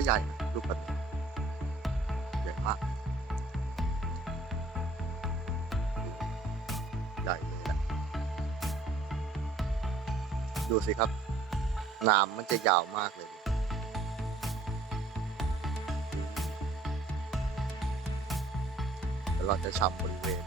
ว่าใหญ่ลูกแบบนี้ใหญ่มากใหญ่เลยแหละดูสิครับหนามมันจะยาวมากเลยเดี๋ยวเราจะชำบริเวณ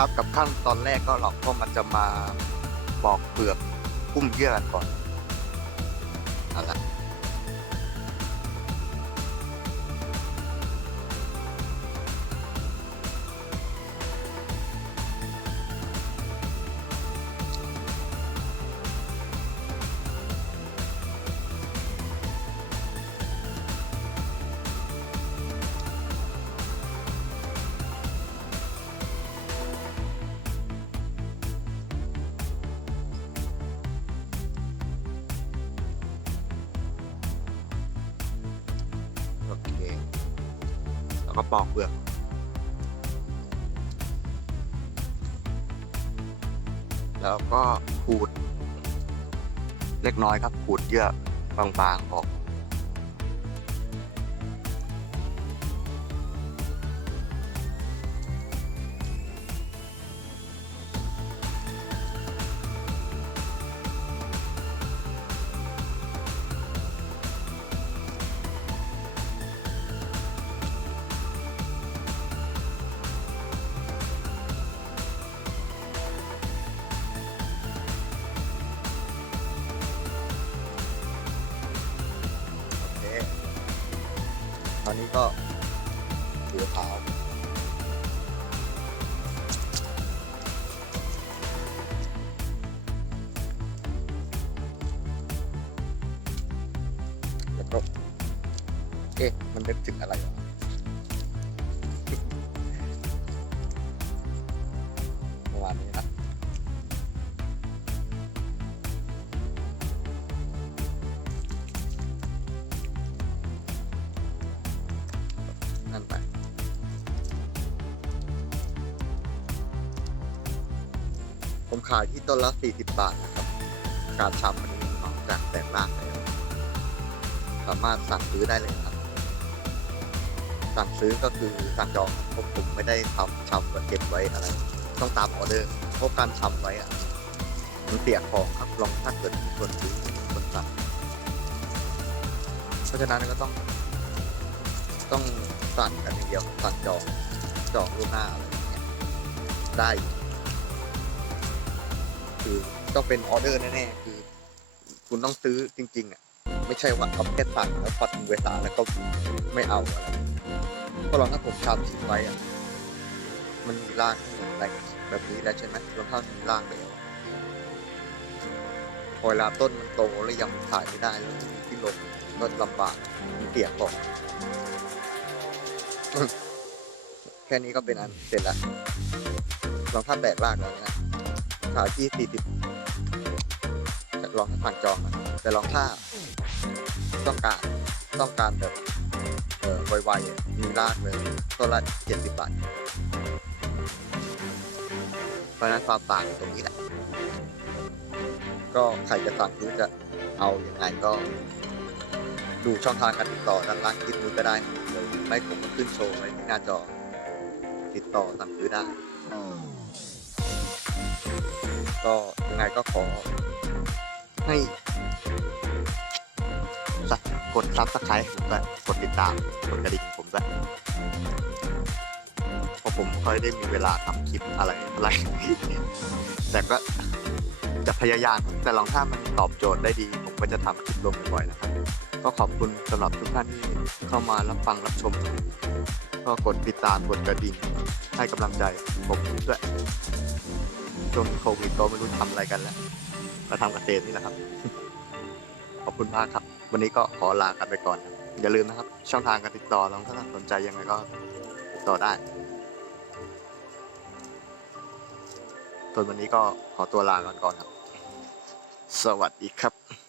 ครับกับขั้นตอนแรกก็เราก็มันจะมาปอกเปลือกกุ้มเยื่อก่อนเอาละ ก็ปอกเปลือกแล้วก็ขูดเล็กน้อยครับขูดเยื่อบางๆออก นนี้ก็ถือเท้าแล้วก็เอ๊ะมันนึกถึงอะไรวะประมาณนี้นะ ผมขายที่ต้นละ 40 บาทนะครับ การชำมันนี้นอกจากแตกรากแล้วสามารถสั่งซื้อได้เลยครับ สั่งซื้อก็คือสั่งจองผมผมไม่ได้ทำชำไว้เก็บไว้อะไร ต้องตามออเดอร์เพราะการชำไว้อะมันเสียของครับลองถ้าเกิดคนซื้อคนสั่งเพราะฉะนั้นก็ต้อง ต้องสั่งกันอย่างเดียวสั่งจองจองล่วงหน้าอะไรอย่างเงี้ยได้ คือต้องเป็นออเดอร์แน่ๆคือ คุณต้องซื้อจริง ๆอะไม่ใช่ว่าเอาแค่สั่งแล้วพอถึงเวลาแล้วก็ไม่เอาอะไรเพราะลองถ้าผมทำทิ้งไว้อะมันมีรากอะไรแบบนี้แล้วใช่ไหมรองเท้ามีรากแล้วพอเวลาต้นมันโตแล้วยังขายไม่ได้แล้วมีที่ลงก็ลำบากเปียกก่อนแค่นี้ก็เป็นอันเสร็จแล้วลองท่าแบกลากแล้วนี่ย ขายที่สี่สิบลองให้ฟังจองนะแต่ลองท่าต้องการต้องการแบบเออไวๆมีลากเลยตัวละเจ็ดสิบาท เพราะฉะนั้นความต่างตรงนี้แหละ ก็ใครจะสั่งหรือจะเอาอย่างไงก็ ดูช่องทางการติดต่อด้านล่างคลิปนี้ก็ได้เดี๋ยวไม่ผมก็ขึ้นโชว์ไว้ที่หน้าจอ ติดต่อสั่งซื้อได้ ก็ยังไงก็ขอให้สักกดซับสไครต์ผมด้วยกดติดตาม กดกระดิ่งผมด้วยเพราะผมไม่ค่อยได้มีเวลาทำคลิปอะไรอะไร แต่ก็จะพยายาม แต่ลองถ้ามันตอบโจทย์ได้ดี ผมก็จะทำคลิปลงบ่อยๆนะครับ ก็ขอบคุณสำหรับทุกท่านที่เข้ามารับฟังรับชม ก็กดติดตามกดกระดิ่งให้กำลังใจผมด้วย ช่วงนี้โควิดก็ไม่รู้ทำอะไรกันแล้วมาทำเกษตรนี่แหละครับ ขอบคุณมากครับ วันนี้ก็ขอลากันไปก่อนครับอย่าลืมนะครับ ช่องทางการติดต่อแล้วถ้าสนใจยังไงก็ติดต่อได้ส่วนวันนี้ก็ขอตัวลากันก่อนครับ สวัสดีครับ